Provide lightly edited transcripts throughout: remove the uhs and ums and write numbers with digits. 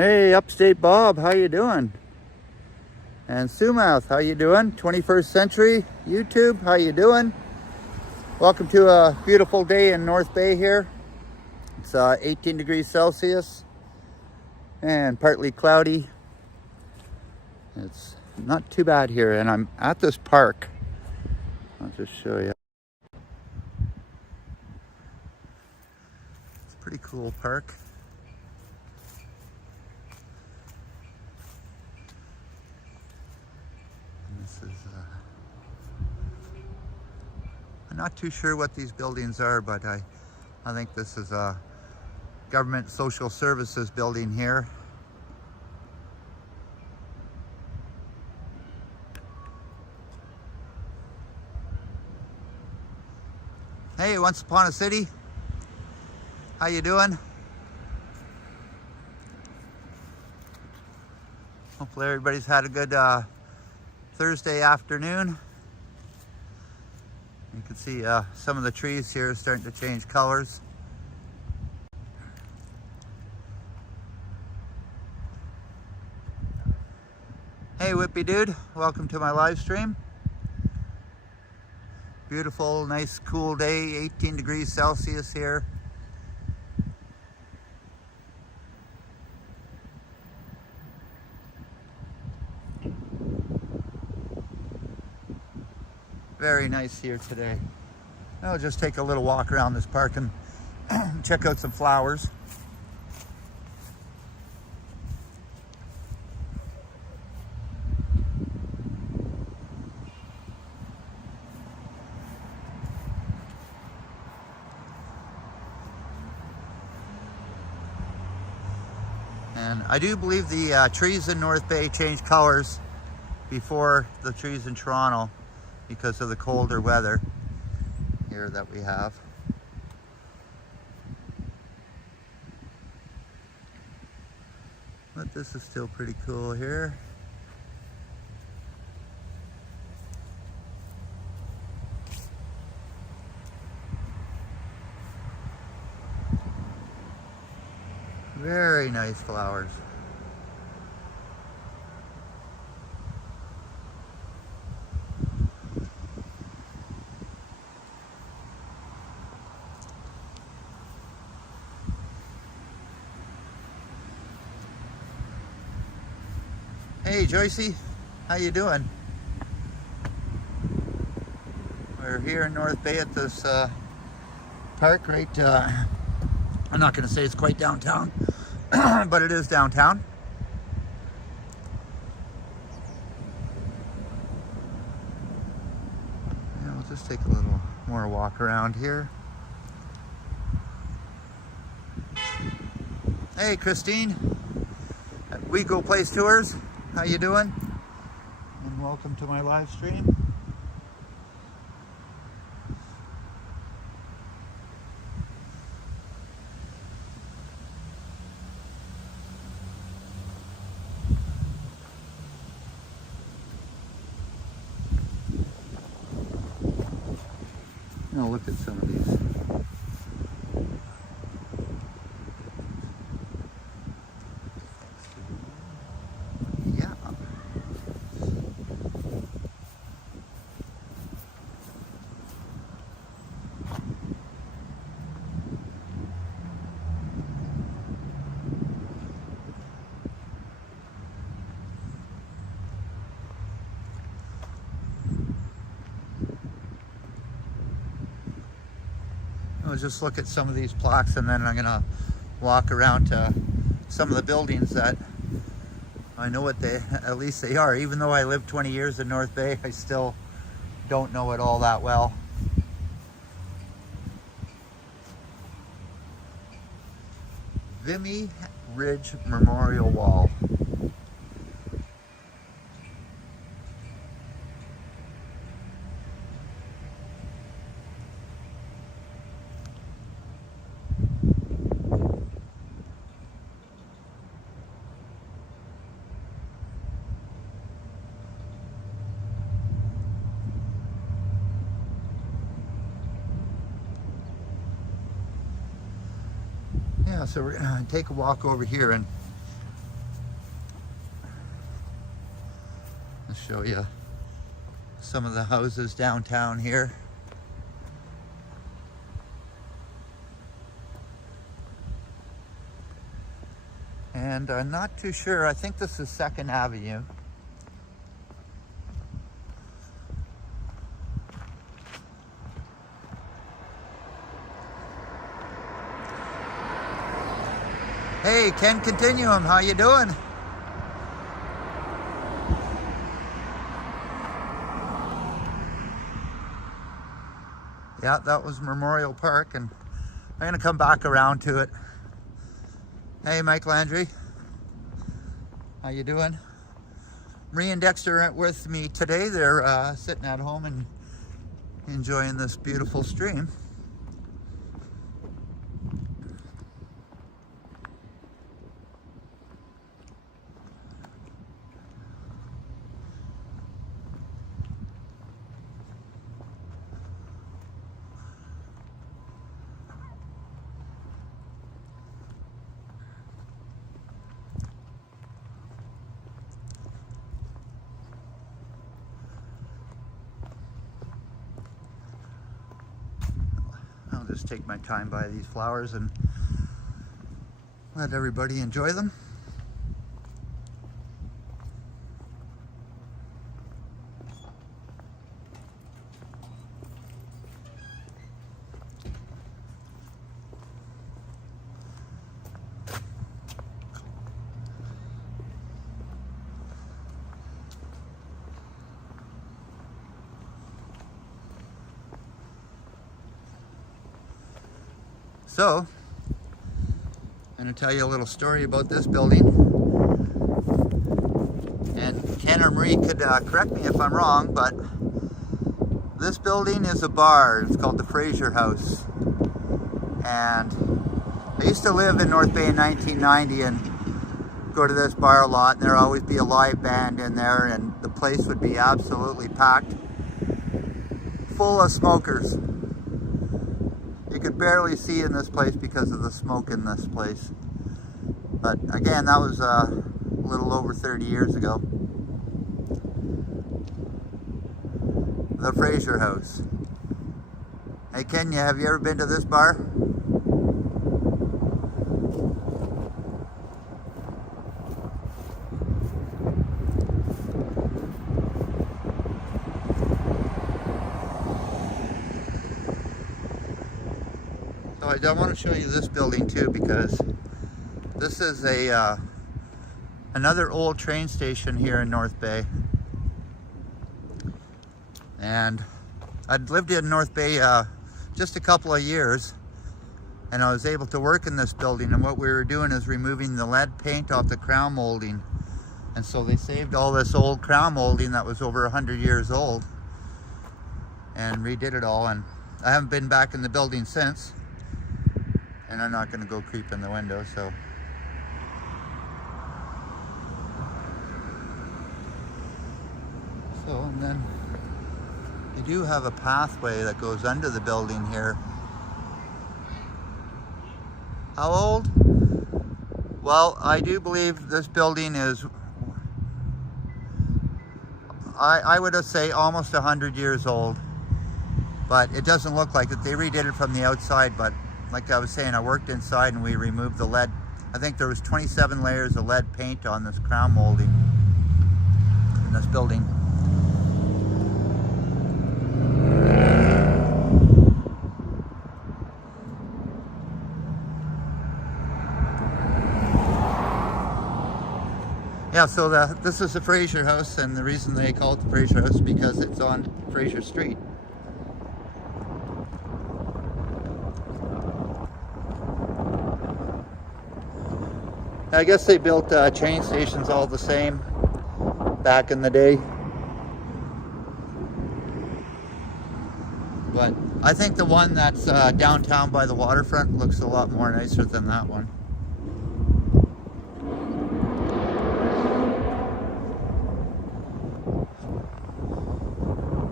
Hey, Upstate Bob, how you doing? And Sumath, how you doing? 21st Century YouTube, how you doing? Welcome to a beautiful day in North Bay here. It's 18 degrees Celsius and partly cloudy. It's not too bad here, and I'm at this park. I'll just show you. It's a pretty cool park. I'm not too sure what these buildings are, but I think this is a government social services building here. Hey, Once Upon a City, how you doing? Hopefully everybody's had a good Thursday afternoon. You can see some of the trees here are starting to change colors. Hey Whippy Dude, welcome to my live stream. Beautiful, nice, cool day, 18 degrees Celsius here. Very nice here today. I'll just take a little walk around this park and check out some flowers. And I do believe the trees in North Bay change colors before the trees in Toronto, because of the colder weather here that we have. But this is still pretty cool here. Very nice flowers. Hey Joycey, how you doing? We're here in North Bay at this park, right? I'm not going to say it's quite downtown, but it is downtown. Yeah, we'll just take a little more walk around here. Hey Christine, at We Go Place Tours. How you doing? And welcome to my live stream. I'll look at some of these. I'll just look at some of these plaques, and then I'm gonna walk around to some of the buildings that I know what they, at least they are. Even though I lived 20 years in North Bay, I still don't know it all that well. Vimy Ridge Memorial Wall. Yeah, so we're gonna take a walk over here, and show you some of the houses downtown here. And I'm not too sure, I think this is 2nd Avenue. Hey, Ken Continuum, how you doing? Yeah, that was Memorial Park, and I'm gonna come back around to it. Hey, Mike Landry, how you doing? Marie and Dexter aren't with me today. They're sitting at home and enjoying this beautiful stream. I'll just take my time by these flowers and let everybody enjoy them. So, I'm going to tell you a little story about this building. And Ken or Marie could correct me if I'm wrong, but this building is a bar. It's called the Fraser House. And I used to live in North Bay in 1990 and go to this bar a lot, and there'd always be a live band in there, and the place would be absolutely packed, full of smokers. You could barely see in this place because of the smoke in this place. But again, that was a little over 30 years ago. The Fraser House. Hey Kenya, have you ever been to this bar? So I want to show you this building too, because this is a another old train station here in North Bay. And I'd lived in North Bay just a couple of years, and I was able to work in this building, and what we were doing is removing the lead paint off the crown molding. And so they saved all this old crown molding that was over 100 years old and redid it all. And I haven't been back in the building since, and I'm not going to go creep in the window. So and then you do have a pathway that goes under the building here. How old? Well, I do believe this building is, I would say almost 100 years old, but it doesn't look like it. They redid it from the outside, but like I was saying, I worked inside and we removed the lead. I think there was 27 layers of lead paint on this crown molding in this building. Yeah, so this is the Fraser House, and the reason they call it the Fraser House is because it's on Fraser Street. I guess they built train stations all the same back in the day. But I think the one that's downtown by the waterfront looks a lot more nicer than that one.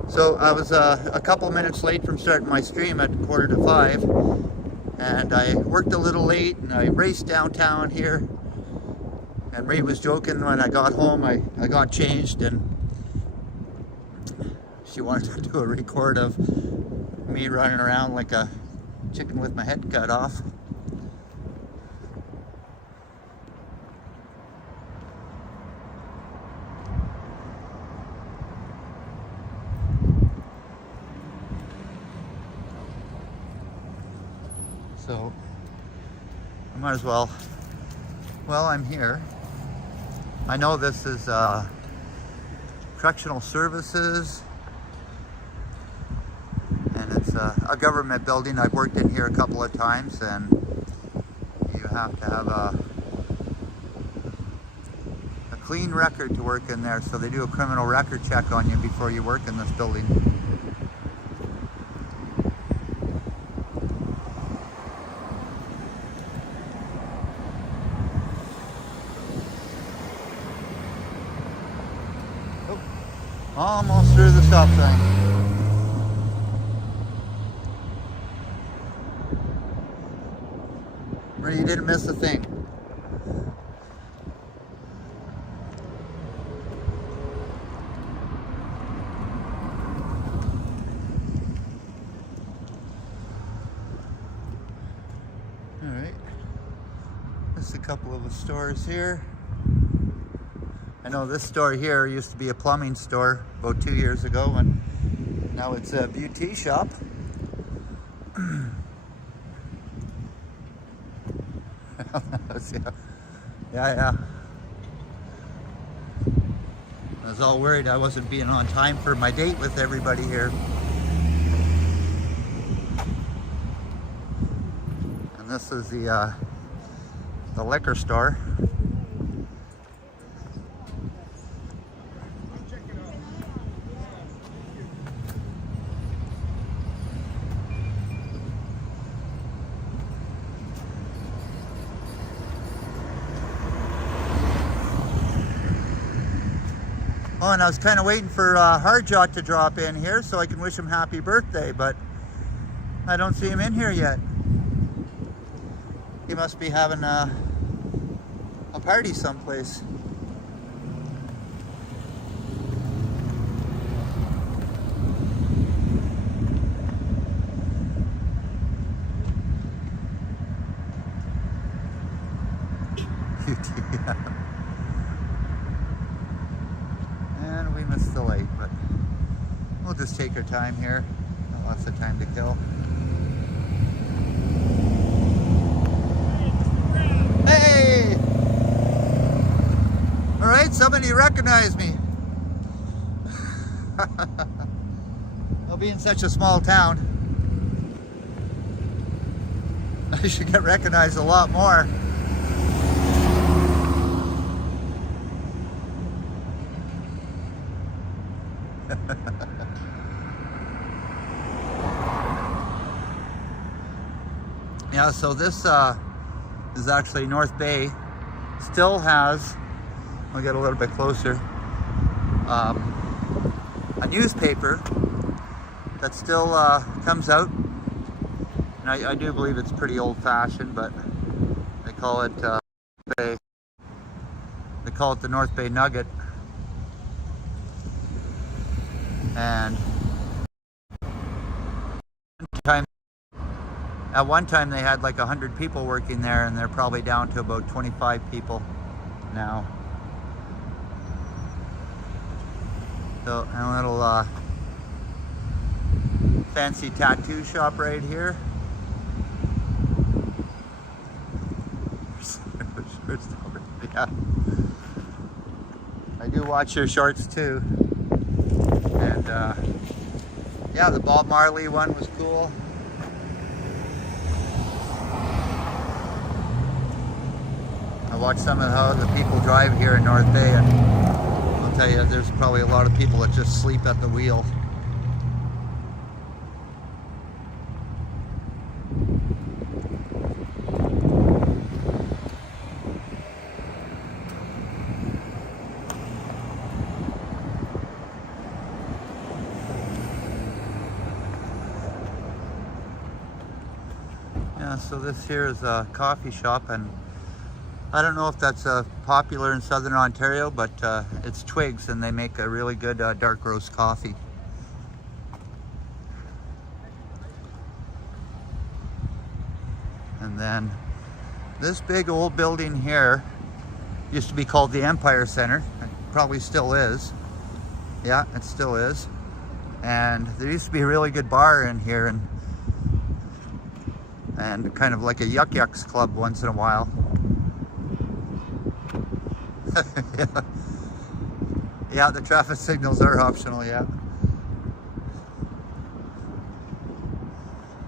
So I was a couple minutes late from starting my stream at 4:45, and I worked a little late, and I raced downtown here. And Ray was joking when I got home. I got changed and she wanted to do a record of me running around like a chicken with my head cut off. So I might as well, well, I'm here. I know this is correctional services, and it's a government building. I've worked in here a couple of times, and you have to have a clean record to work in there. So they do a criminal record check on you before you work in this building. Almost through the stop sign. Where you didn't miss a thing. All right. Just a couple of the stores here. I know this store here used to be a plumbing store about 2 years ago, and now it's a beauty shop. Yeah. I was all worried I wasn't being on time for my date with everybody here. And this is the liquor store. Oh, and I was kind of waiting for Hardjot to drop in here so I can wish him happy birthday, but I don't see him in here yet. He must be having a party someplace. And we missed the light, but we'll just take our time here. Got lots of time to kill. Hey! All right, somebody recognized me. I'll be in such a small town. I should get recognized a lot more. Yeah, so this is actually North Bay. Still has, I'll get a little bit closer, a newspaper that still comes out. And I do believe it's pretty old-fashioned, but they call it Bay. They call it the North Bay Nugget. And at one time they had like 100 people working there, and they're probably down to about 25 people now. So a little fancy tattoo shop right here. Yeah. I do watch your shorts too. And yeah, the Bob Marley one was cool. I watched some of how the people drive here in North Bay, and I'll tell you, there's probably a lot of people that just sleep at the wheel. Yeah, so this here is a coffee shop, and I don't know if that's popular in Southern Ontario, but it's Twigs, and they make a really good dark roast coffee. And then this big old building here used to be called the Empire Center. It probably still is. Yeah, it still is. And there used to be a really good bar in here, and kind of like a Yuck Yucks club once in a while. Yeah. Yeah, the traffic signals are optional, yeah.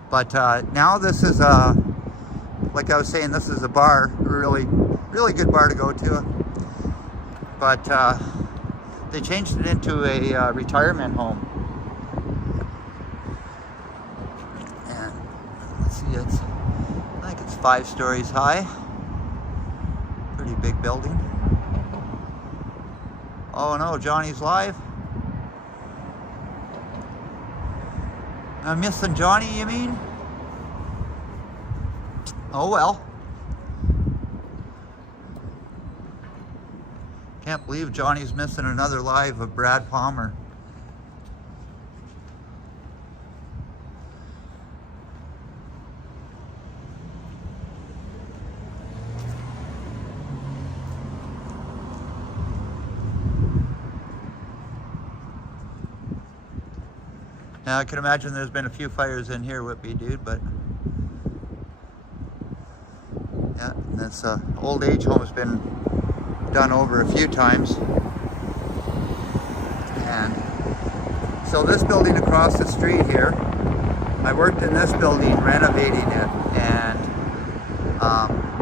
But now this is like I was saying, this is a bar, a really good bar to go to. But they changed it into a retirement home. And let's see, I think it's 5 stories high. Pretty big building. Oh no, Johnny's live. I'm missing Johnny, you mean? Oh well. Can't believe Johnny's missing another live of Brad Palmer. Now I can imagine there's been a few fires in here, Whitby dude, but yeah, this old age home has been done over a few times. And so this building across the street here, I worked in this building renovating it, and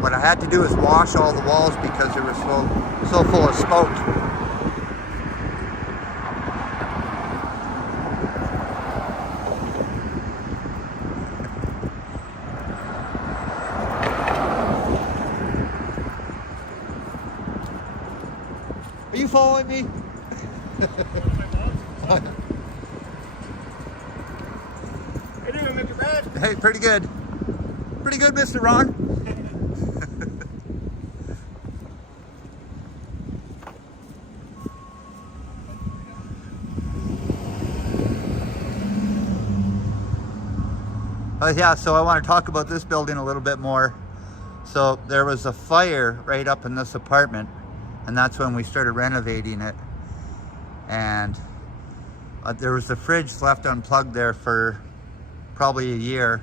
what I had to do is wash all the walls because they were so full of smoke. Are you following me? How you doing, Mr. Brad? Hey, pretty good. Pretty good, Mr. Ron. Yeah, so I want to talk about this building a little bit more. So there was a fire right up in this apartment, and that's when we started renovating it. And there was the fridge left unplugged there for probably a year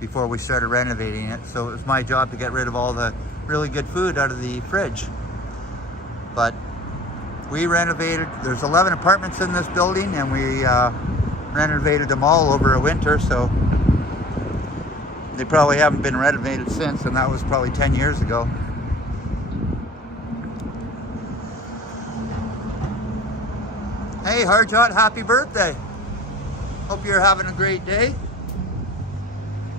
before we started renovating it. So it was my job to get rid of all the really good food out of the fridge. But we renovated, there's 11 apartments in this building, and we renovated them all over a winter. So they probably haven't been renovated since, and that was probably 10 years ago. Hey Harjot, happy birthday. Hope you're having a great day.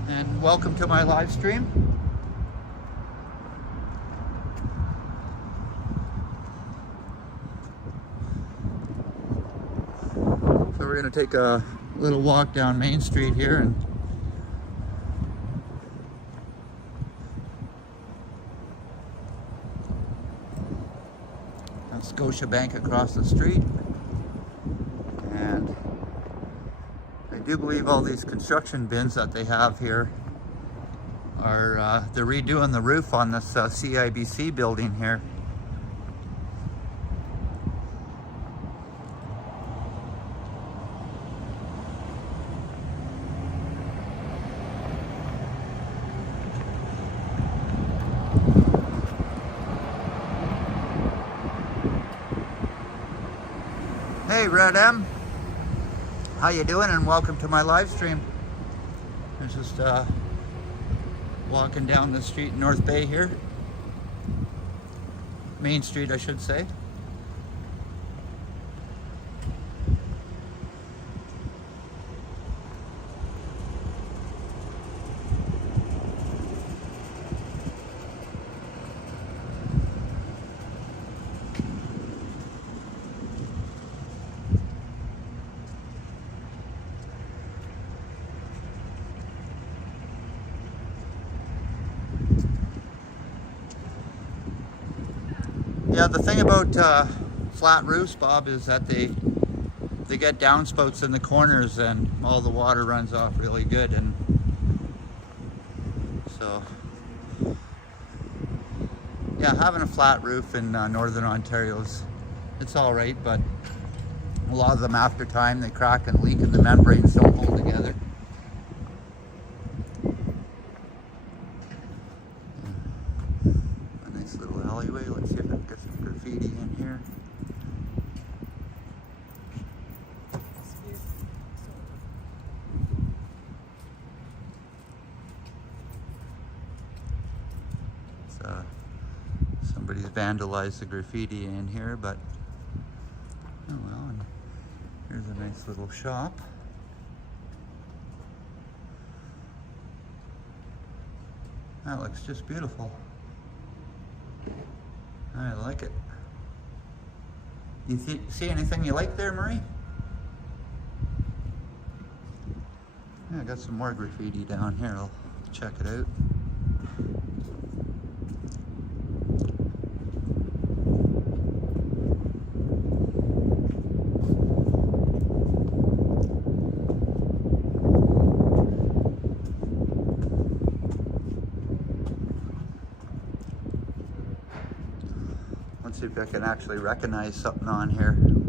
And welcome to my live stream. So we're gonna take a little walk down Main Street here, and Scotiabank across the street. And I do believe all these construction bins that they have here are, they're redoing the roof on this CIBC building here. Hey Red M, how you doing, and welcome to my live stream. I'm just walking down the street in North Bay here. Main Street, I should say. Yeah, the thing about flat roofs, Bob, is that they get downspouts in the corners, and all the water runs off really good. And so Yeah, having a flat roof in Northern Ontario it's all right, but a lot of them after time they crack and leak and the membranes don't hold together. A nice little alleyway. Let's see if I can get some graffiti in here. Somebody's vandalized the graffiti in here, but oh well. And here's a nice little shop. That looks just beautiful. I like it. You see anything you like there, Marie? Yeah, I got some more graffiti down here. I'll check it out. Let's see if I can actually recognize something on here. Let's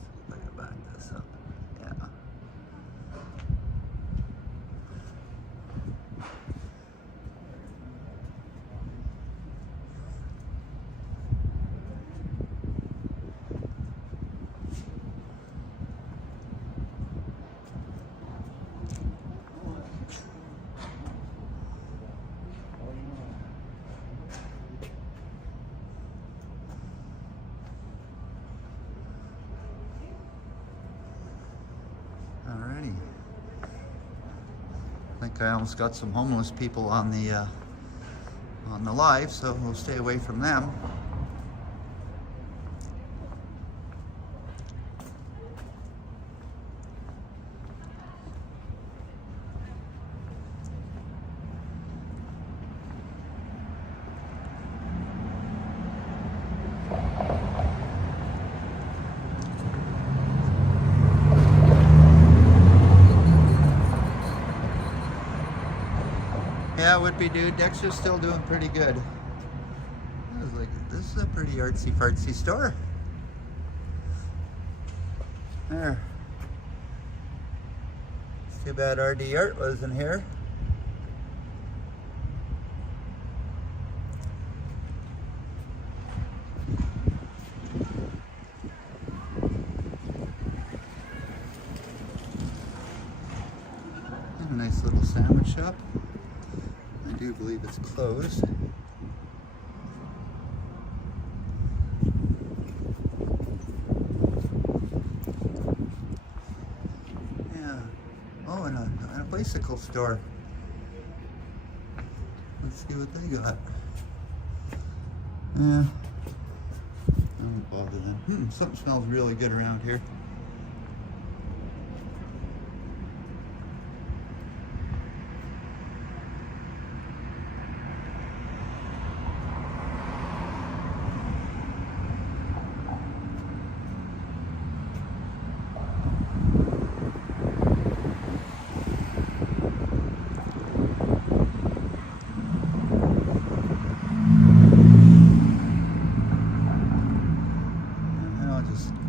see if I can back this up. Yeah. Alrighty. I think I almost got some homeless people on the live, so we'll stay away from them. Yeah, would be, dude. Dexter's still doing pretty good. I was like, this is a pretty artsy fartsy store. There. It's too bad RD Art wasn't here. And a nice little sandwich shop. I do believe it's closed. Yeah. Oh, and a bicycle store. Let's see what they got. Yeah. I won't bother then. Something smells really good around here.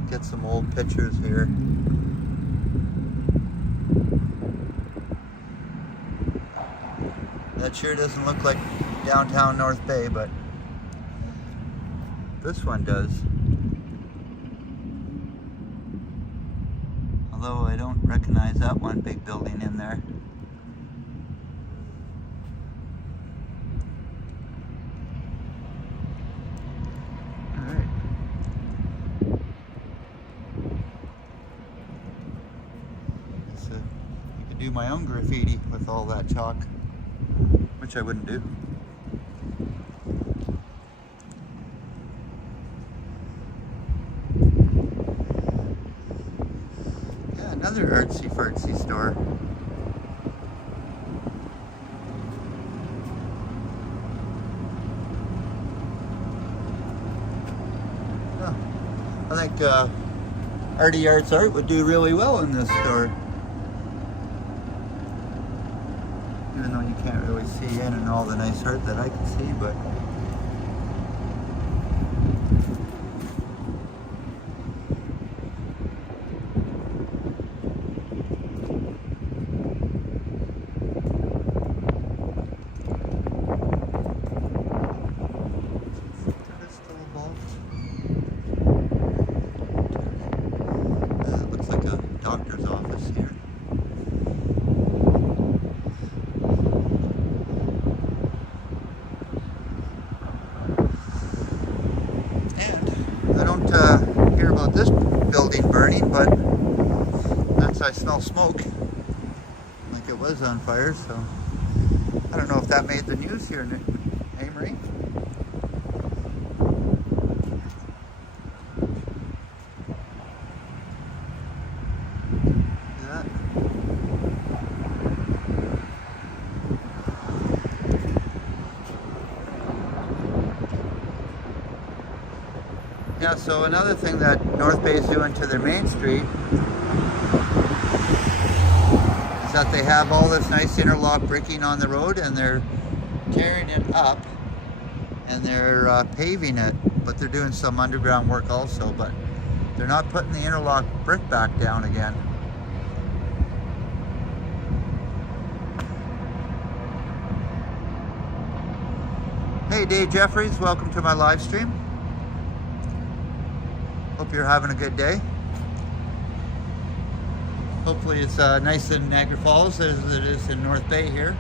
Get some old pictures here. That sure doesn't look like downtown North Bay, but this one does. Although I don't recognize that one big building in there. Do my own graffiti with all that chalk, which I wouldn't do. Yeah, another artsy fartsy store. think Artie Arts art would do really well in this store. Even though you can't really see in and all the nice art that I can see, but looks like a doctor's office here. And I don't hear about this building burning, but that's, I smell smoke like it was on fire, so I don't know if that made the news here, Nick. Hey, Marie? See that? Yeah, so another thing that North Bay is doing to their main street is that they have all this nice interlock bricking on the road, and they're carrying it up and they're paving it, but they're doing some underground work also, but they're not putting the interlock brick back down again. Hey, Dave Jeffries, welcome to my live stream. Hope you're having a good day. Hopefully it's nice in Niagara Falls as it is in North Bay here.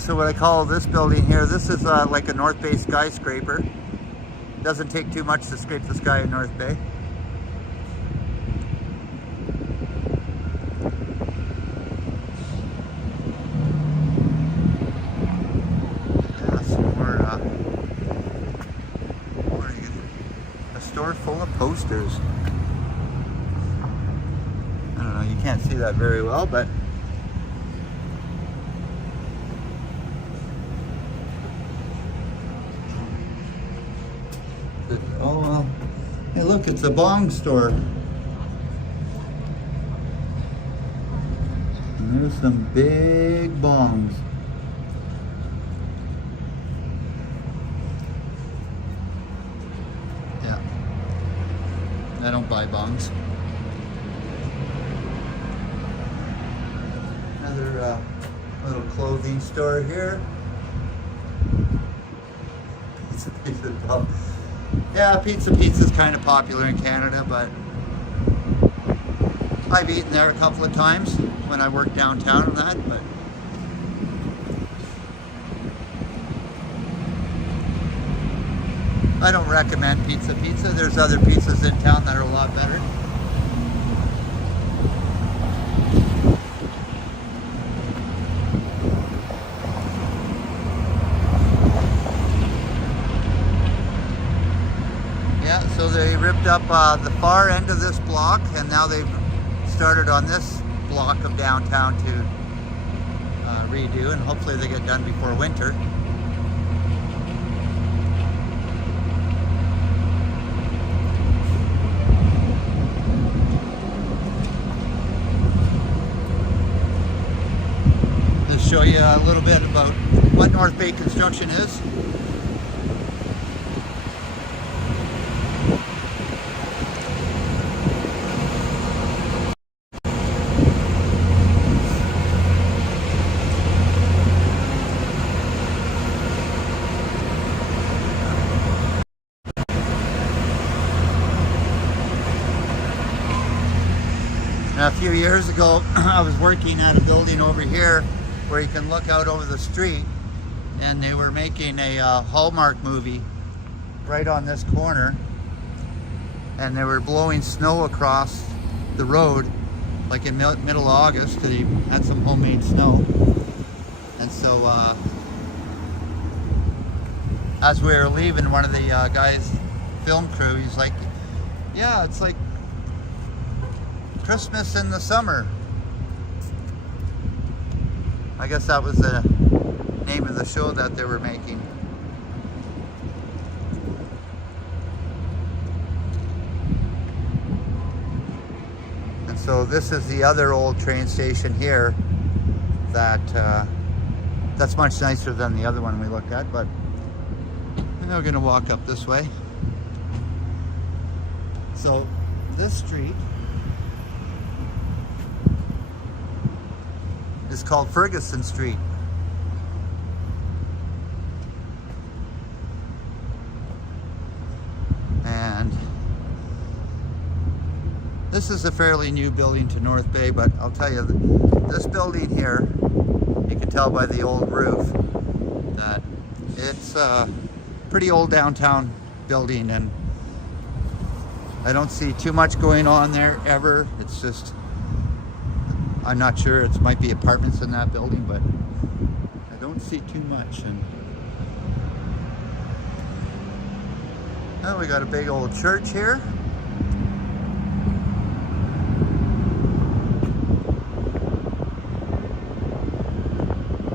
So what I call this building here, this is like a North Bay skyscraper. Doesn't take too much to scrape the sky in North Bay. Full of posters. I don't know, you can't see that very well, but oh well. Hey, look, it's a bong store. And there's some big bongs. I don't buy bongs. Another little clothing store here. Pizza pub. Yeah, pizza is kind of popular in Canada, but I've eaten there a couple of times when I worked downtown and that, but I don't recommend pizza. There's other pizzas in town that are a lot better. Yeah, so they ripped up the far end of this block, and now they've started on this block of downtown to redo, and hopefully they get done before winter. Show you a little bit about what North Bay construction is. Now, a few years ago, I was working at a building over here where you can look out over the street, and they were making a Hallmark movie right on this corner, and they were blowing snow across the road like in middle of August, because they had some homemade snow. And so as we were leaving, one of the guys film crew, he's like, yeah, it's like Christmas in the Summer. I guess that was the name of the show that they were making. And so this is the other old train station here that's much nicer than the other one we looked at, but we're going to walk up this way. So this street is called Ferguson Street. And this is a fairly new building to North Bay, but I'll tell you, this building here, you can tell by the old roof that it's a pretty old downtown building, and I don't see too much going on there ever. It's just, I'm not sure, it might be apartments in that building, but I don't see too much. And oh, we got a big old church here.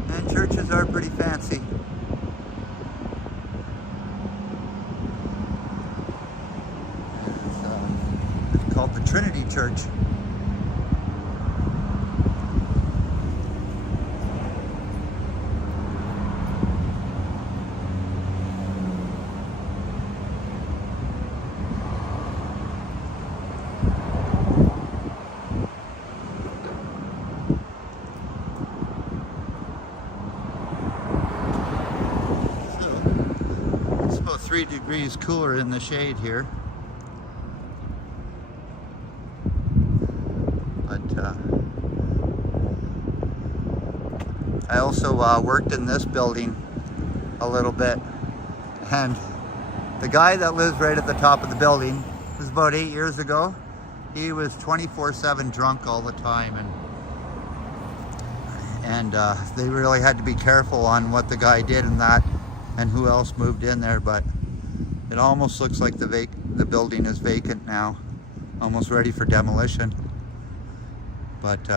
And churches are pretty fancy. It's called the Trinity Church. It's about 3 degrees cooler in the shade here. But I also worked in this building a little bit, and the guy that lives right at the top of the building, it was about 8 years ago, he was 24/7 drunk all the time, and they really had to be careful on what the guy did and that, and who else moved in there. But it almost looks like the building is vacant now, almost ready for demolition. But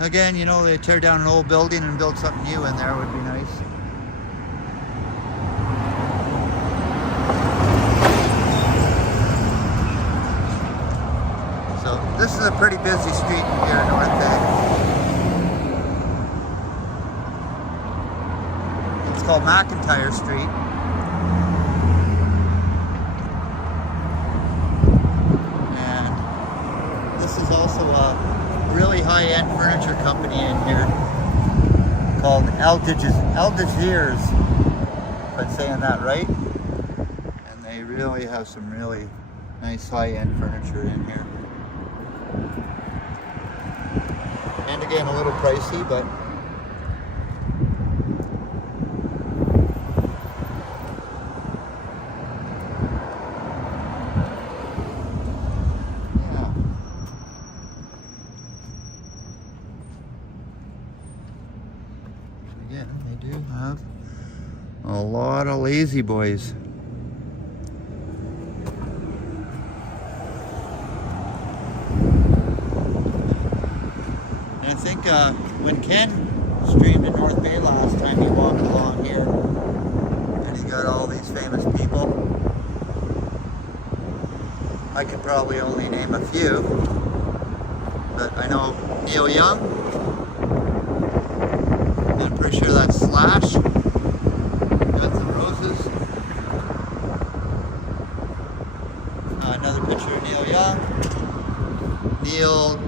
again, you know, they tear down an old building and build something new in there would be nice. So this is a pretty busy street here in North Bay. It's called McIntyre Street. And this is also a really high-end furniture company in here called Algiers, if I'm saying that right. And they really have some really nice high-end furniture in here. And again, a little pricey, but yeah, they do have a lot of lazy boys. And I think when Ken streamed in North Bay last time, he walked along here and he got all these famous people. I could probably only name a few, but I know Neil Young. I'm pretty sure that's Slash. Guns N' Roses. Another picture of Neil Young. Neil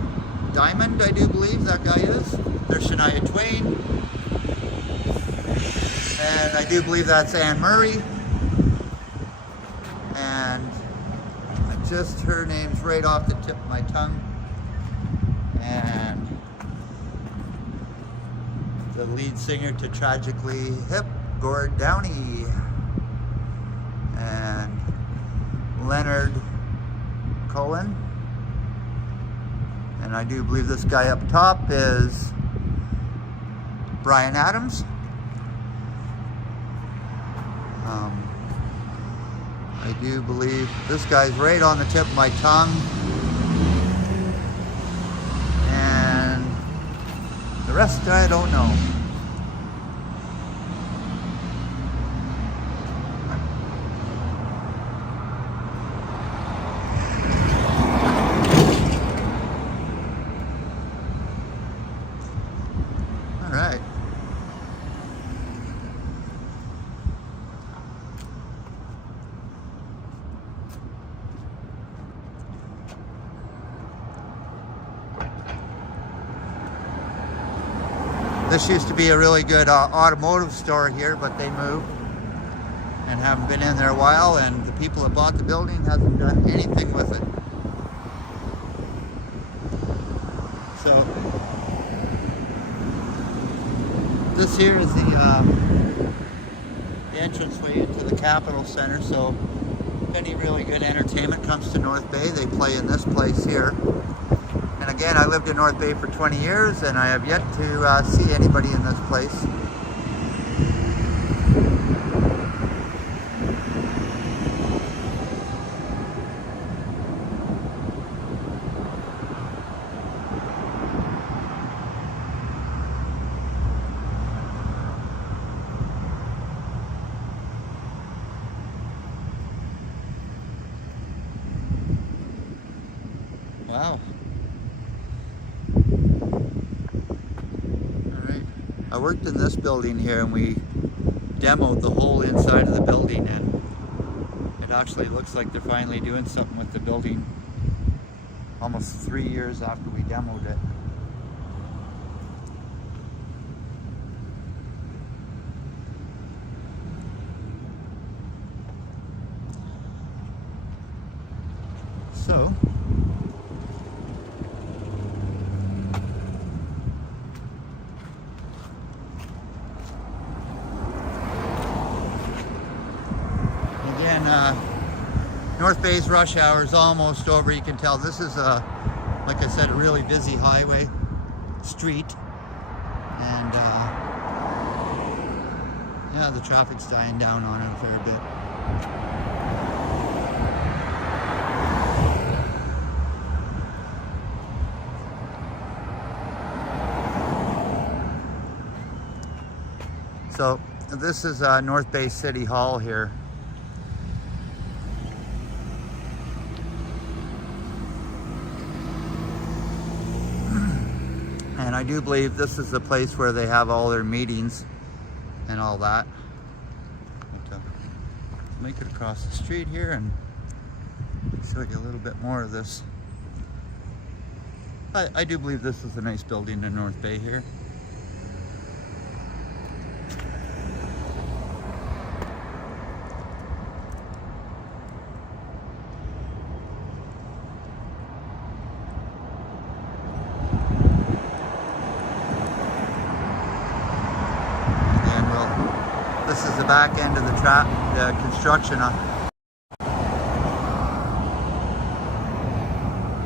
Diamond, I do believe that guy is. There's Shania Twain. And I do believe that's Anne Murray. And just her name's right off the tip of my tongue. And the lead singer to Tragically Hip, Gord Downie. And Leonard Cohen. And I do believe this guy up top is Bryan Adams. I do believe this guy's right on the tip of my tongue. And the rest I don't know. All right. This used to be a really good automotive store here, but they moved and haven't been in there a while, and the people that bought the building hasn't done anything with it. So this here is the entranceway into the Capitol Center. So if any really good entertainment comes to North Bay, they play in this place here. And again, I lived in North Bay for 20 years, and I have yet to see anybody in this place. Wow. I worked in this building here, and we demoed the whole inside of the building, and it actually looks like they're finally doing something with the building almost 3 years after we demoed it. So North Bay's rush hour is almost over. You can tell this is like I said, a really busy highway street, and yeah, the traffic's dying down on it a fair bit. So this is North Bay City Hall here. And I do believe this is the place where they have all their meetings and all that. But, make it across the street here and show you a little bit more of this. I do believe this is a nice building in North Bay here. This is the back end of the construction. You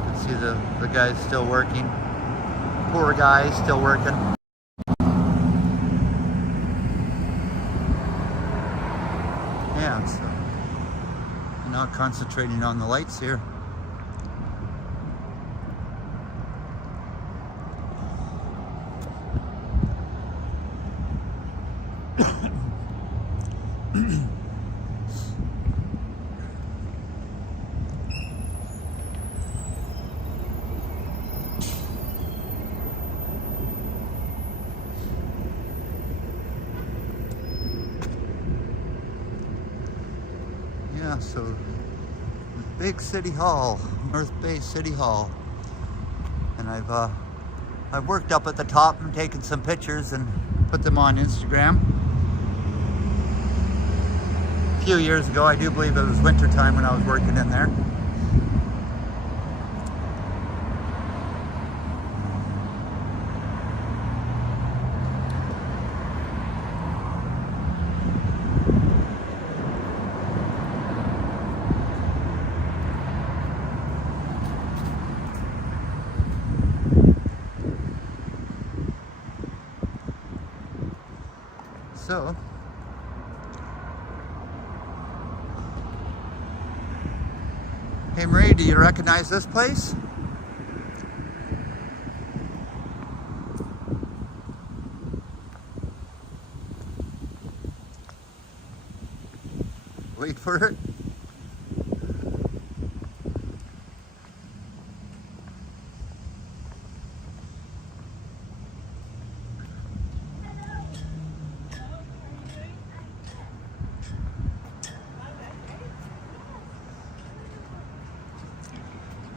can see the guy's still working. Poor guy, still working. Yeah, so I'm not concentrating on the lights here. Yeah, so big City Hall, North Bay City Hall, and I've worked up at the top and taken some pictures and put them on Instagram. A few years ago, I do believe it was winter time when I was working in there. So Hey Marie, do you recognize this place? Wait for it.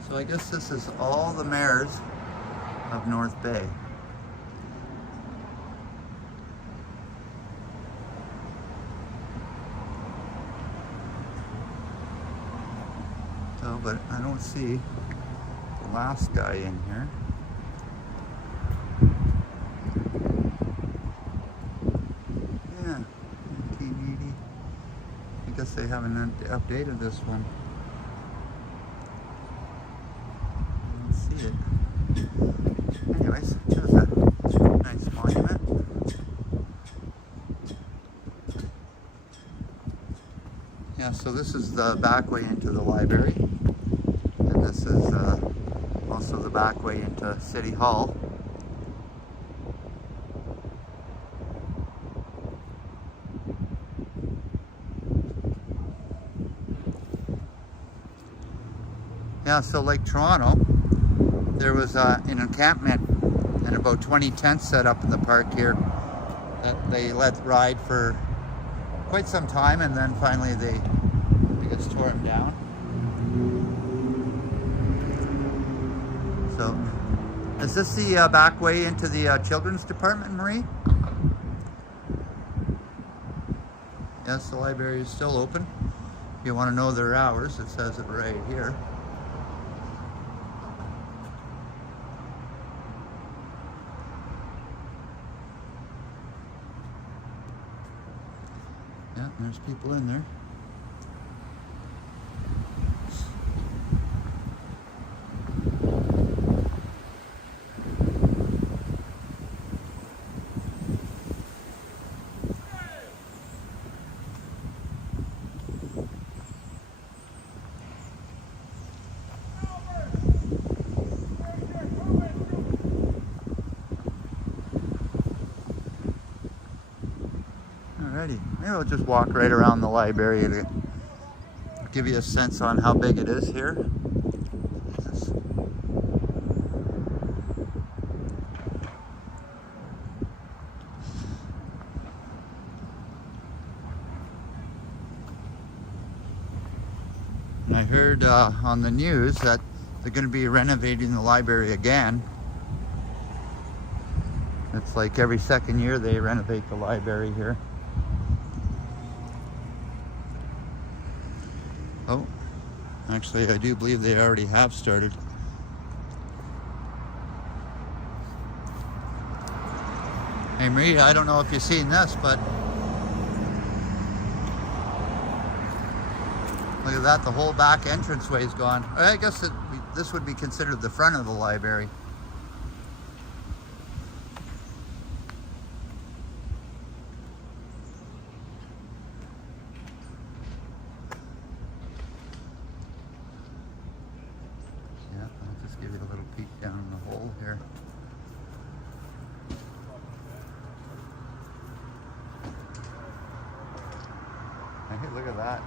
So I guess this is all the mayors of North Bay. So, but I don't see the last guy in here. Yeah, 1980. I guess they haven't updated this one. See it. Anyways, there's a nice monument. Yeah, so this is the back way into the library, and this is also the back way into City Hall. Yeah, so like Toronto, there was an encampment and about 20 tents set up in the park here that they let ride for quite some time, and then finally I guess tore them down. So, is this the back way into the children's department, Marie? Yes, the library is still open. If you want to know their hours, it says it right here. Yeah, there's people in there. Alrighty, maybe I'll just walk right around the library to give you a sense on how big it is here. Jesus. And I heard on the news that they're going to be renovating the library again. It's like every second year they renovate the library here. Oh, actually I do believe they already have started. Hey Marie, I don't know if you've seen this, but look at that, the whole back entranceway is gone. I guess this would be considered the front of the library. I'll just give you a little peek down in the hole here. Hey, look at that.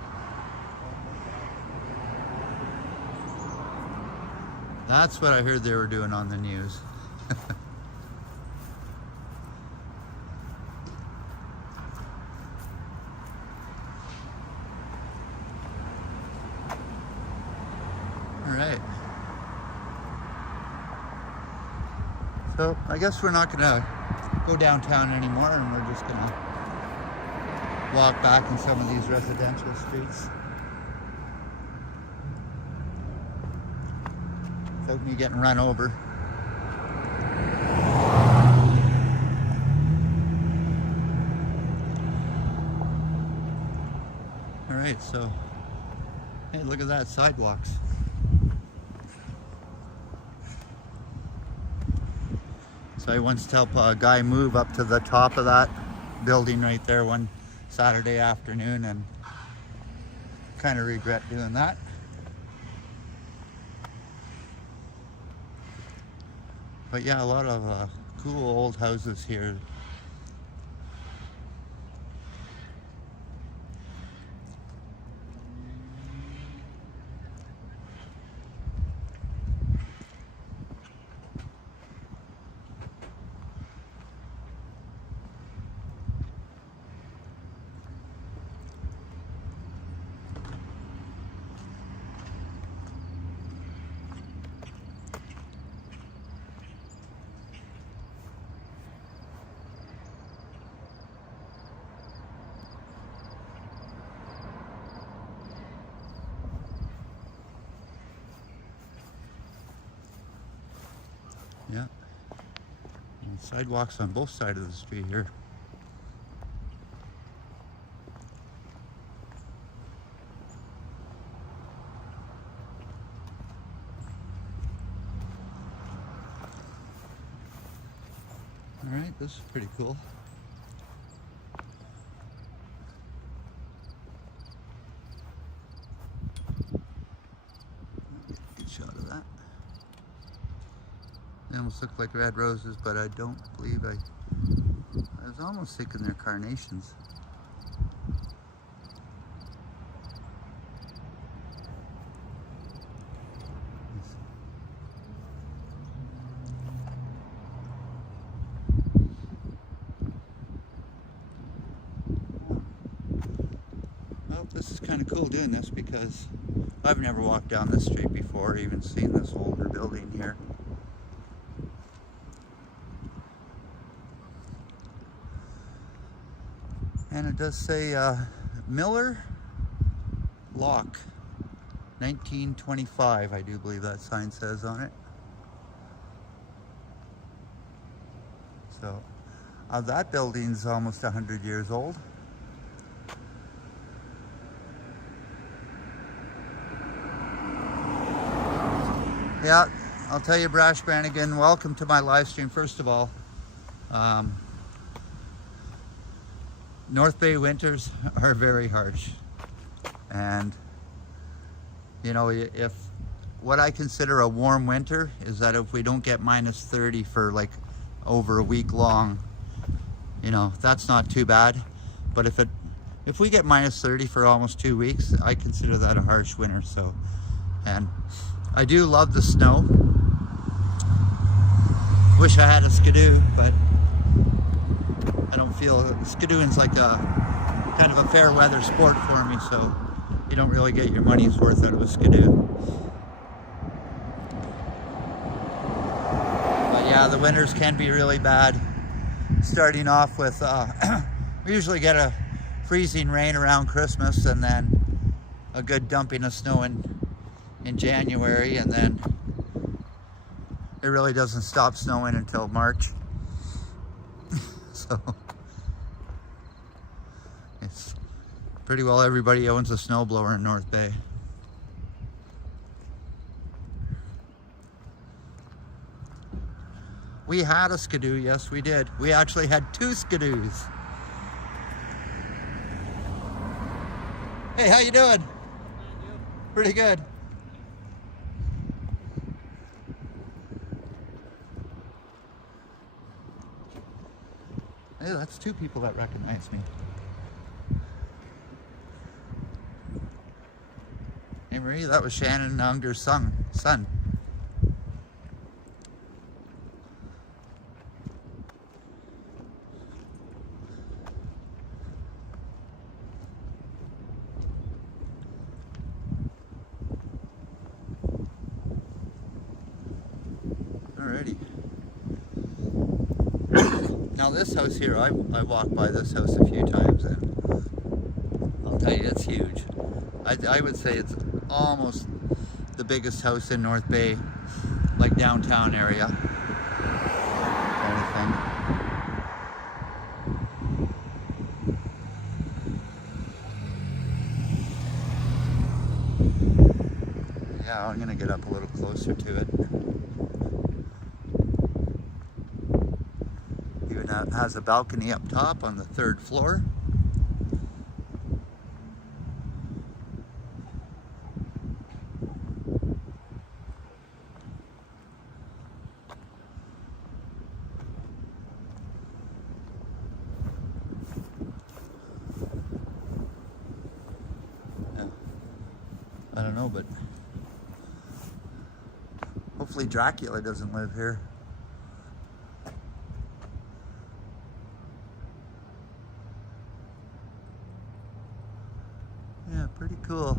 That's what I heard they were doing on the news. All right. So I guess we're not gonna go downtown anymore, and we're just gonna walk back in some of these residential streets without me getting run over. All right, so hey, look at that, sidewalks. So I once helped a guy move up to the top of that building right there one Saturday afternoon, and kind of regret doing that. But yeah, a lot of cool old houses here. Yeah. And sidewalks on both sides of the street here. All right, this is pretty cool. Good shot of that. They almost look like red roses, but I don't believe I was almost thinking they're carnations. Well, this is kind of cool doing this because I've never walked down this street before, or even seen this older building here. And it does say Miller Lock, 1925, I do believe that sign says on it. So that building's almost 100 years old. Yeah, I'll tell you, Brash Brannigan, welcome to my live stream. First of all, North Bay winters are very harsh. And, you know, if what I consider a warm winter is that if we don't get minus 30 for like over a week long, you know, that's not too bad. But if we get minus 30 for almost 2 weeks, I consider that a harsh winter. So, and I do love the snow. Wish I had a skidoo, but I don't feel skidooing's like a kind of a fair weather sport for me, so you don't really get your money's worth out of a skidoo. But yeah, the winters can be really bad. Starting off with, we usually get a freezing rain around Christmas, and then a good dumping of snow in January, and then it really doesn't stop snowing until March. So it's pretty well everybody owns a snowblower in North Bay. We had a skidoo, yes we did. We actually had 2 skidoos. Hey, how you doing? Pretty good. Hey, that's 2 people that recognize me. Hey Marie, that was Shannon Unger's son. Alrighty. Now this house here, I walked by this house a few times, and I'll tell you, it's huge. I would say it's almost the biggest house in North Bay, like downtown area. Kind of thing. Yeah, I'm gonna get up a little closer to it. Even has a balcony up top on the 3rd floor. I don't know, but hopefully Dracula doesn't live here. Yeah, pretty cool.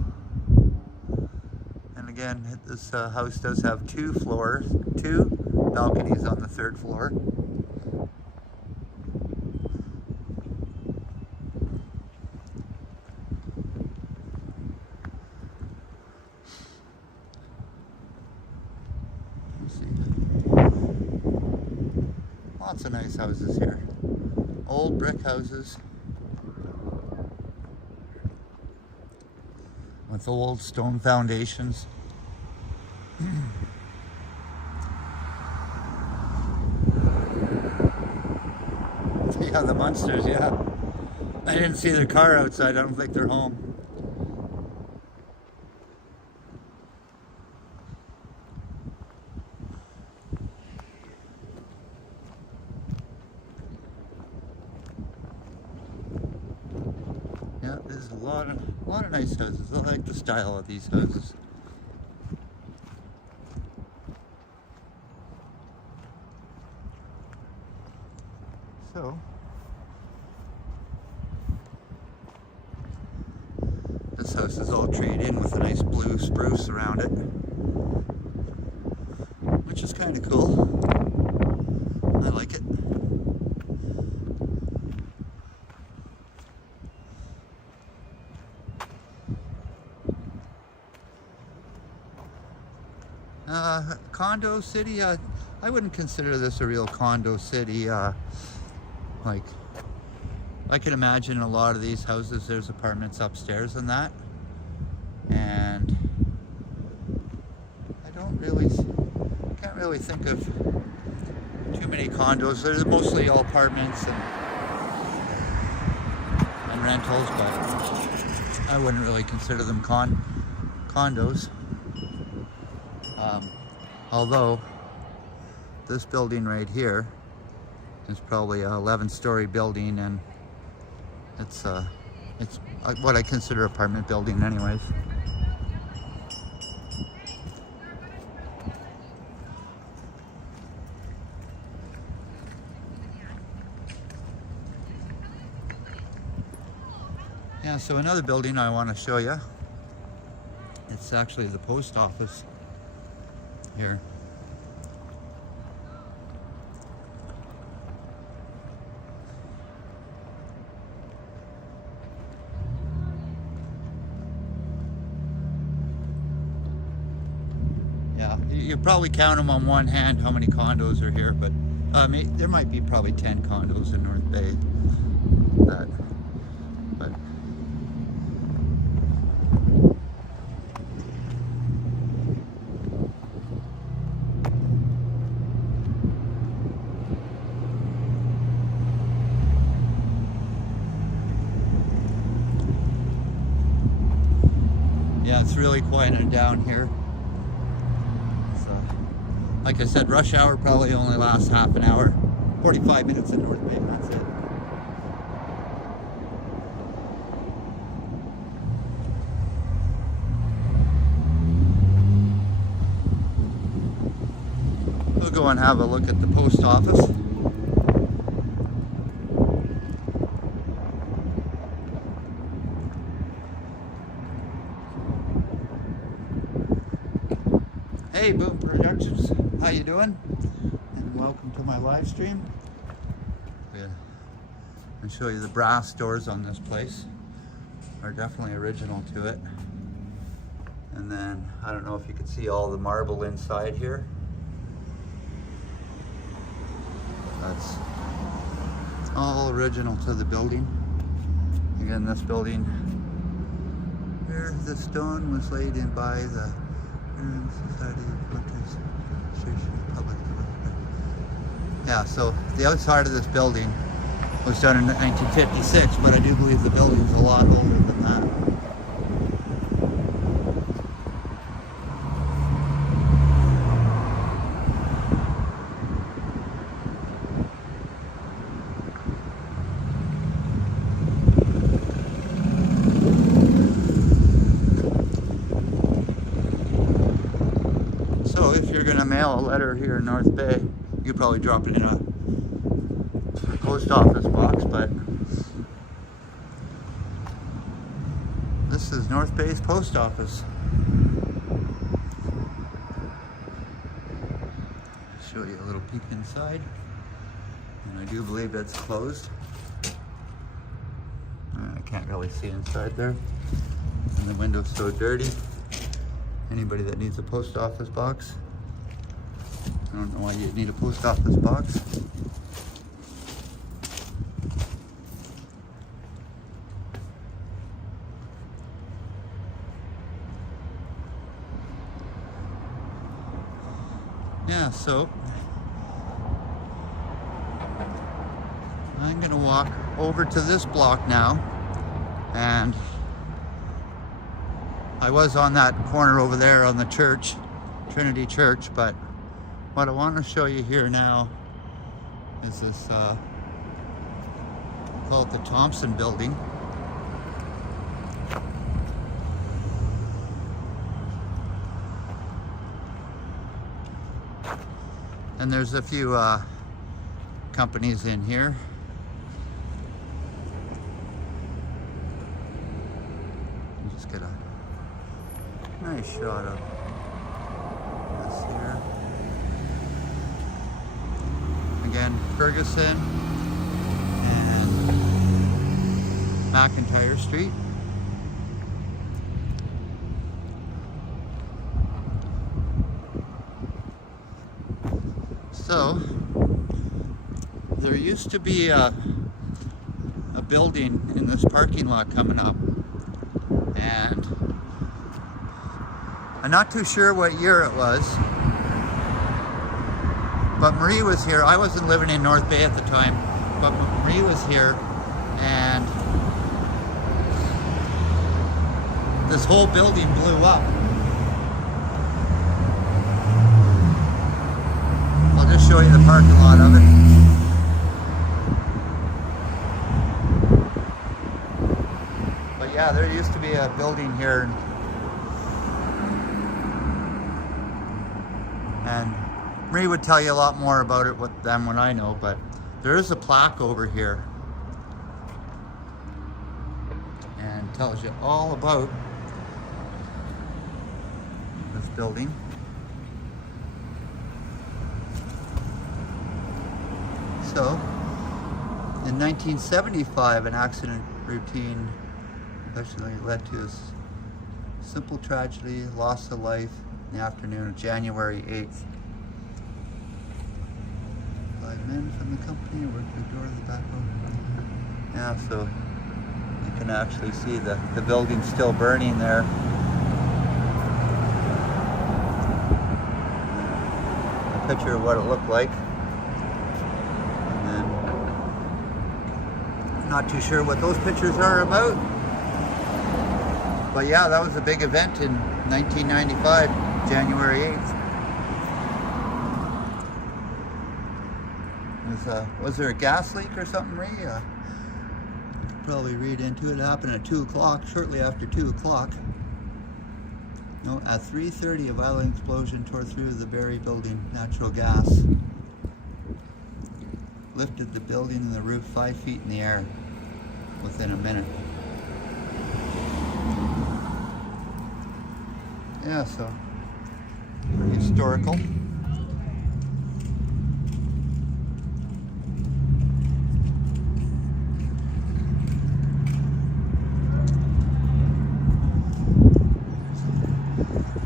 And again, this house does have two balconies on the third floor. Lots of nice houses here. Old brick houses with old stone foundations. Yeah, the Munsters, yeah. I didn't see their car outside. I don't think they're home. Yeah, there's a lot of nice houses. I like the style of these houses. So, this house is all treed in with a nice blue spruce around it, which is kind of cool. I like it. Condo city, I wouldn't consider this a real condo city. Like, I can imagine a lot of these houses, there's apartments upstairs and that. And I can't really think of too many condos. They're mostly all apartments and rentals, but I wouldn't really consider them condos. Although this building right here is probably an 11-story building, and it's what I consider apartment building anyways. Yeah, so another building I want to show you. It's actually the post office here. Yeah, you probably count them on one hand how many condos are here, but there might be probably 10 condos in North Bay. But yeah, it's really quieting down here. So, like I said, rush hour probably only lasts half an hour. 45 minutes in North Bay, and that's it. We'll go and have a look at the post office. Hey, Boom Productions, how you doing? And welcome to my live stream. I'll show you the brass doors on this place. Are definitely original to it. And then, I don't know if you can see all the marble inside here. That's all original to the building. Again, this building here, the stone was laid in by the Society of Public. Yeah, so the outside of this building was done in 1956, but I do believe the building's a lot older than that. mail a letter here in North Bay, you probably drop it in a post office box, but this is North Bay's post office. Show you a little peek inside, and I do believe it's closed. I can't really see inside there, and the window's so dirty. Anybody that needs a post office box, I don't know why you'd need a post office box. Yeah, so I'm gonna walk over to this block now, and I was on that corner over there on the church, Trinity Church, but what I want to show you here now is this, call it the Thompson Building. And there's a few companies in here. You just get a nice shot of this here. Again, Ferguson and McIntyre Street. So, there used to be a building in this parking lot coming up, and I'm not too sure what year it was, but Marie was here. I wasn't living in North Bay at the time, but Marie was here, and this whole building blew up. I'll just show you the parking lot of it. But yeah, there used to be a building here, and Marie would tell you a lot more about it than what I know, but there is a plaque over here and tells you all about this building. So, in 1975, an accident routine eventually led to a simple tragedy, loss of life in the afternoon of January 8th. 5 men from the company worked the door of the back room. Yeah, so you can actually see the building still burning there. A picture of what it looked like. Not too sure what those pictures are about, but yeah, that was a big event in 1995, January 8th. Was there a gas leak or something, Ray? You could probably read into it. It happened at 2 o'clock, shortly after 2 o'clock. No, at 3:30, a violent explosion tore through the Barrie building. Natural gas lifted the building and the roof 5 feet in the air within a minute. Yeah, so pretty historical.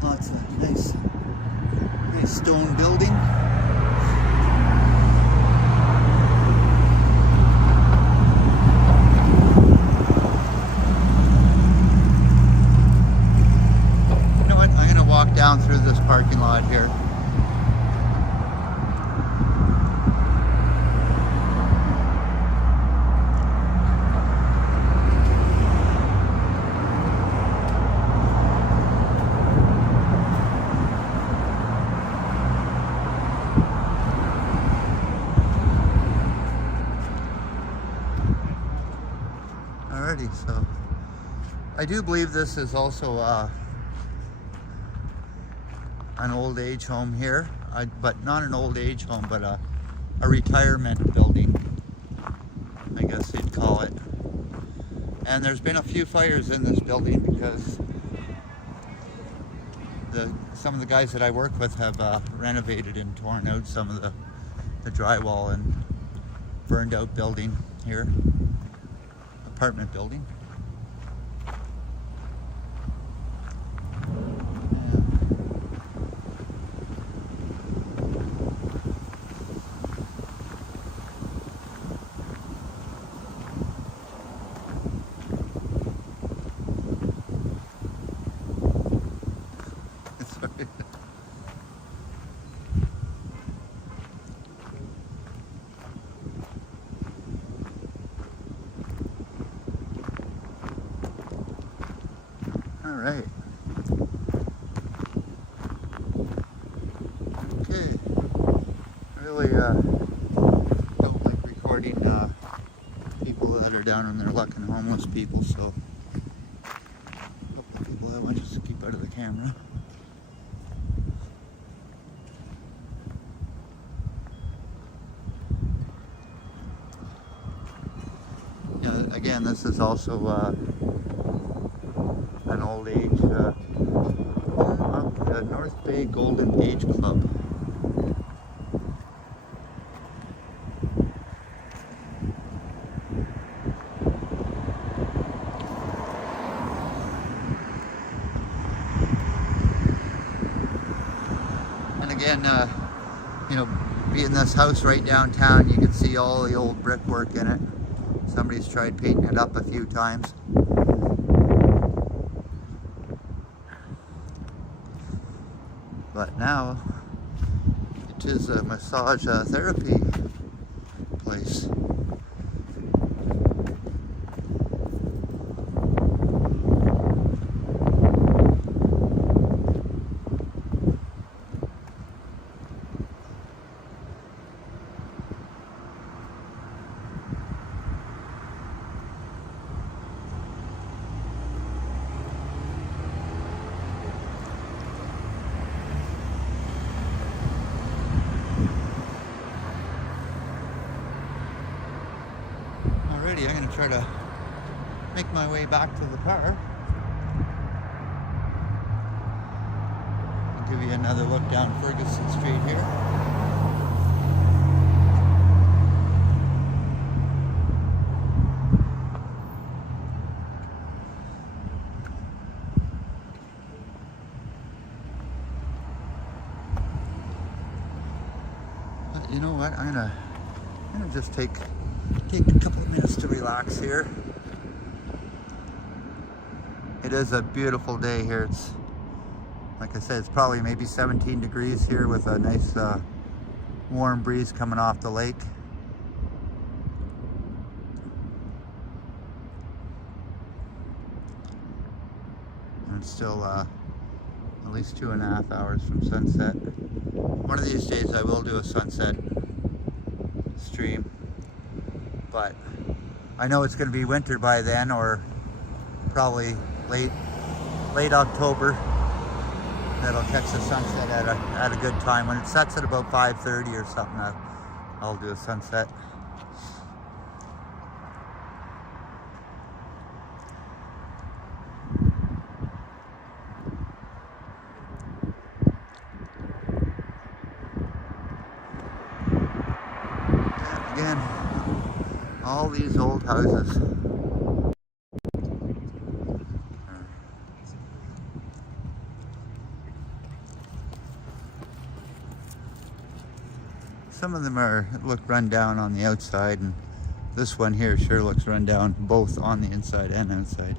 Lots of nice stone building. Down through this parking lot here. Alrighty, so I do believe this is also an old age home here. but not an old age home, but a retirement building, I guess you'd call it. And there's been a few fires in this building because some of the guys that I work with have renovated and torn out some of the drywall and burned out building here, apartment building. Sorry. All right. Okay. Really don't like recording people that are down on their luck and homeless people, so a couple of people I want just to keep out of the camera. Yeah, again, this is also an old age home of the North Bay Golden Age Club. And again, you know, being this house right downtown, you can see all the old brickwork in it. Somebody's tried painting it up a few times. But now it is a massage therapy place. Alrighty, I'm going to try to make my way back to the car. I'll give you another look down Ferguson Street here. But you know what? I'm gonna just take a couple of minutes to relax here. It is a beautiful day here. It's, like I said, it's probably maybe 17 degrees here with a nice warm breeze coming off the lake. And it's still at least 2.5 hours from sunset. One of these days I will do a sunset stream. But I know it's going to be winter by then, or probably late October. That'll catch the sunset at a good time. When it sets at about 5:30 or something, I'll do a sunset. And again, all these old houses. Some of them look run down on the outside, and this one here sure looks run down both on the inside and outside.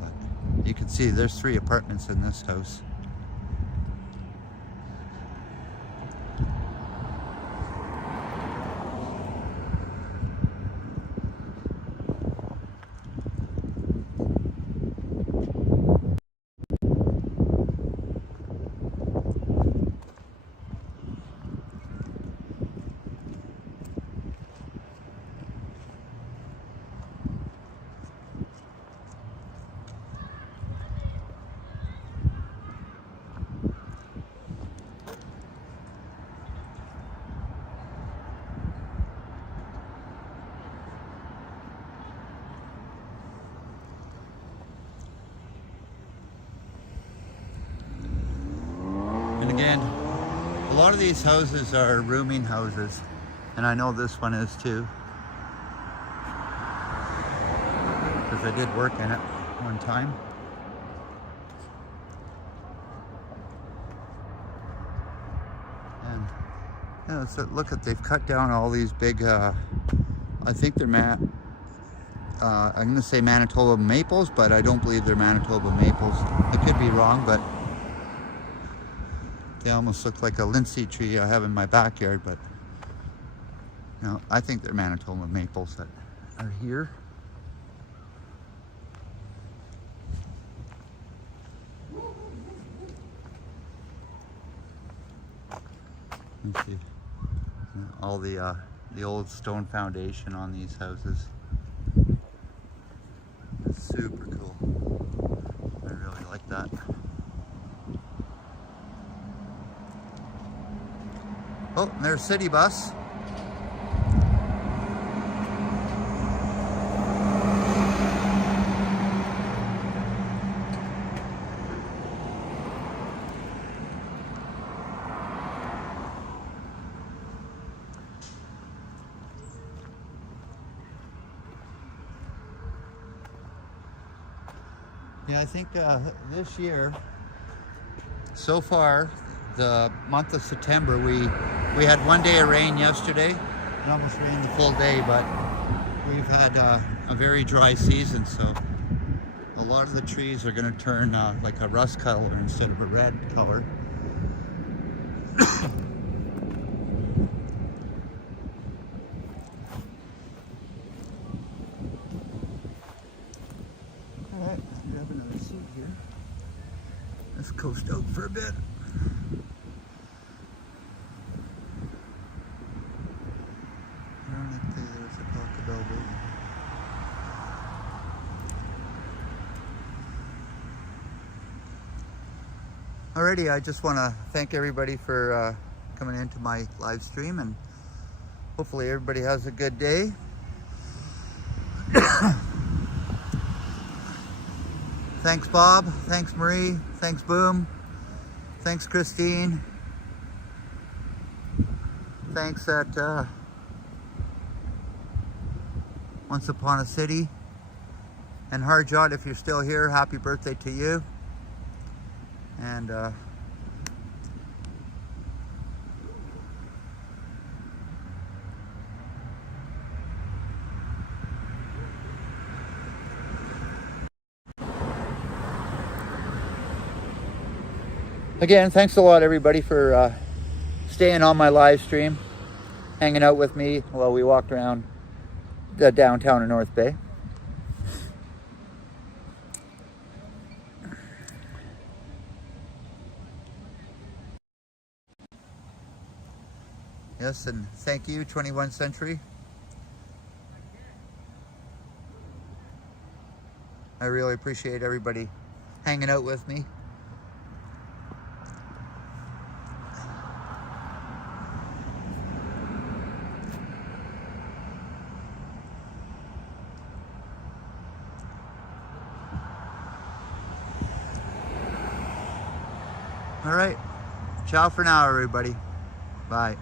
But you can see there's 3 apartments in this house. lot of these houses are rooming houses, and I know this one is too, because I did work in it one time. And you know, so look at, they've cut down all these big, I think they're I'm going to say Manitoba maples, but I don't believe they're Manitoba maples. I could be wrong, but they almost look like a linseed tree I have in my backyard, but you know, I think they're Manitoba maples that are here. Let's see. All the old stone foundation on these houses. It's super cool. I really like that. Oh, and there's City Bus. Yeah, I think this year, so far, the month of September, we had one day of rain yesterday. It almost rained the full day, but we've had a very dry season, so a lot of the trees are going to turn like a rust color instead of a red color. Alright, grab another seat here. Let's coast out for a bit. There's a Taco Bell building. Alrighty, I just want to thank everybody for coming into my live stream, and hopefully everybody has a good day. Thanks Bob, thanks Marie, thanks Boom, thanks Christine, thanks at Once Upon a City, and Harjot, if you're still here, happy birthday to you. And again, thanks a lot everybody for staying on my live stream, hanging out with me while we walked around the downtown of North Bay. Yes, and thank you, 21st Century. I really appreciate everybody hanging out with me. All right, ciao for now, everybody. Bye.